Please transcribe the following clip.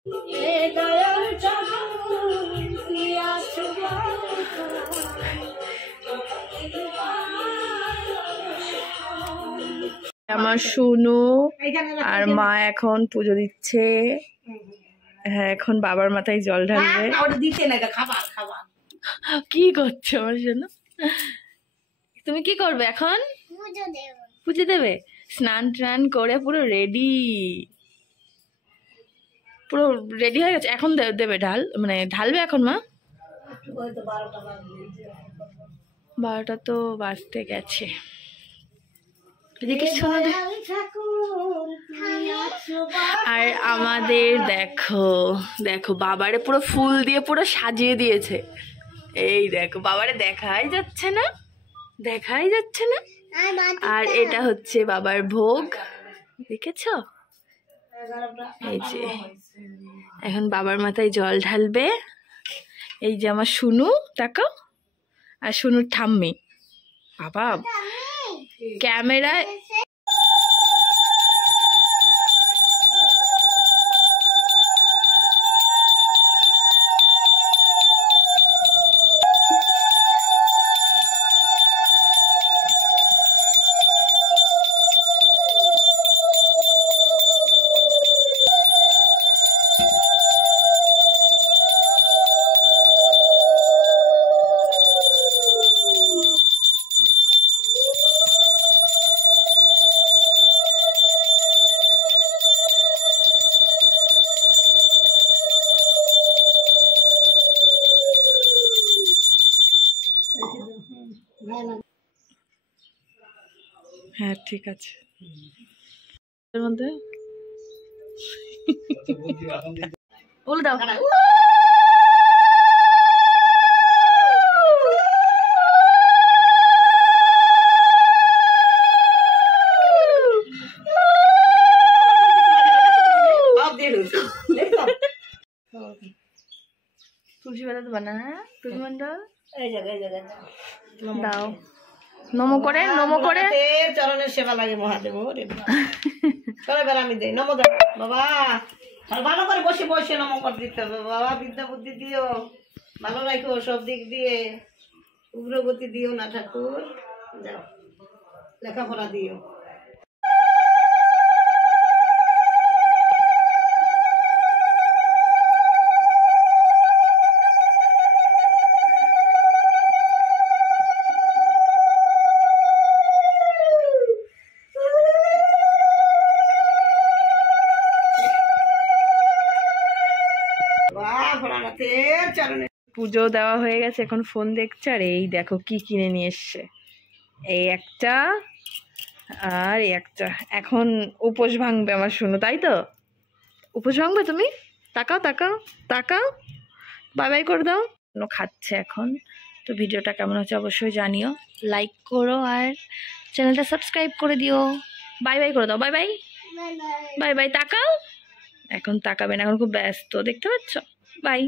আমার শুনু আর মা এখন পুজো দিচ্ছে। হ্যাঁ, এখন বাবার মাথায় জল ঢালবে। কি করছো আমার জন্য? তুমি কি করবে এখন? পুজো দেবে। স্নান টান করে পুরো রেডি, পুরো রেডি হয়ে গেছে। এখন দেবে ঢাল, মানে ঢালবে এখন মা। 12টা তো বাজতে গেছে। আর আমাদের দেখো দেখো বাবারে পুরো ফুল দিয়ে পুরো সাজিয়ে দিয়েছে। এই দেখো বাবারে দেখাই যাচ্ছে না, দেখাই যাচ্ছে না। আর এটা হচ্ছে বাবার ভোগ, দেখেছো? এই যে এখন বাবার মাথায় জল ঢালবে। এই যে আমার শুনু, তাকাও। আর শুনুর ঠাম্মি। বাবা ক্যামেরায় হ্যাঁ ঠিক আছে। এর মধ্যে বলে দাও। তুলসী পাতা তো বানা। হ্যাঁ তুলসী মন্ডল দাও। নমো করে, নমো করে। চরণের সেবা লাগে মহাদেব। চলো এবার আমি দেই নমো দাও বাবা। ভালো করে বসে বসে নমো করে দিতে হবে বাবা। বিদ্যা বুদ্ধি দিও, ভালো রাখো সব দিক দিয়ে, উগ্রগতি দিও না ঠাকুর। যাও লেখাপড়া দিও। পুজো দেওয়া হয়ে গেছে, এখন ফোন দেখছে। আর এই দেখো কি কিনে নিয়ে এসছে, এই একটা আর এই একটা। এখন উপোস ভাঙবে আমার শুনো, তাই তো? উপোস ভাঙবে তুমি? তাকাও তাকাও তাকাও, বাই বাই করে দাও। খাচ্ছে এখন। তো ভিডিওটা কেমন হচ্ছে অবশ্যই জানিও, লাইক করো আর চ্যানেলটা সাবস্ক্রাইব করে দিও। বাই বাই করে দাও, বাই বাই বাই বাই। তাকাও, এখন তাকাবে না, এখন খুব ব্যস্ত, দেখতে পাচ্ছ? বাই।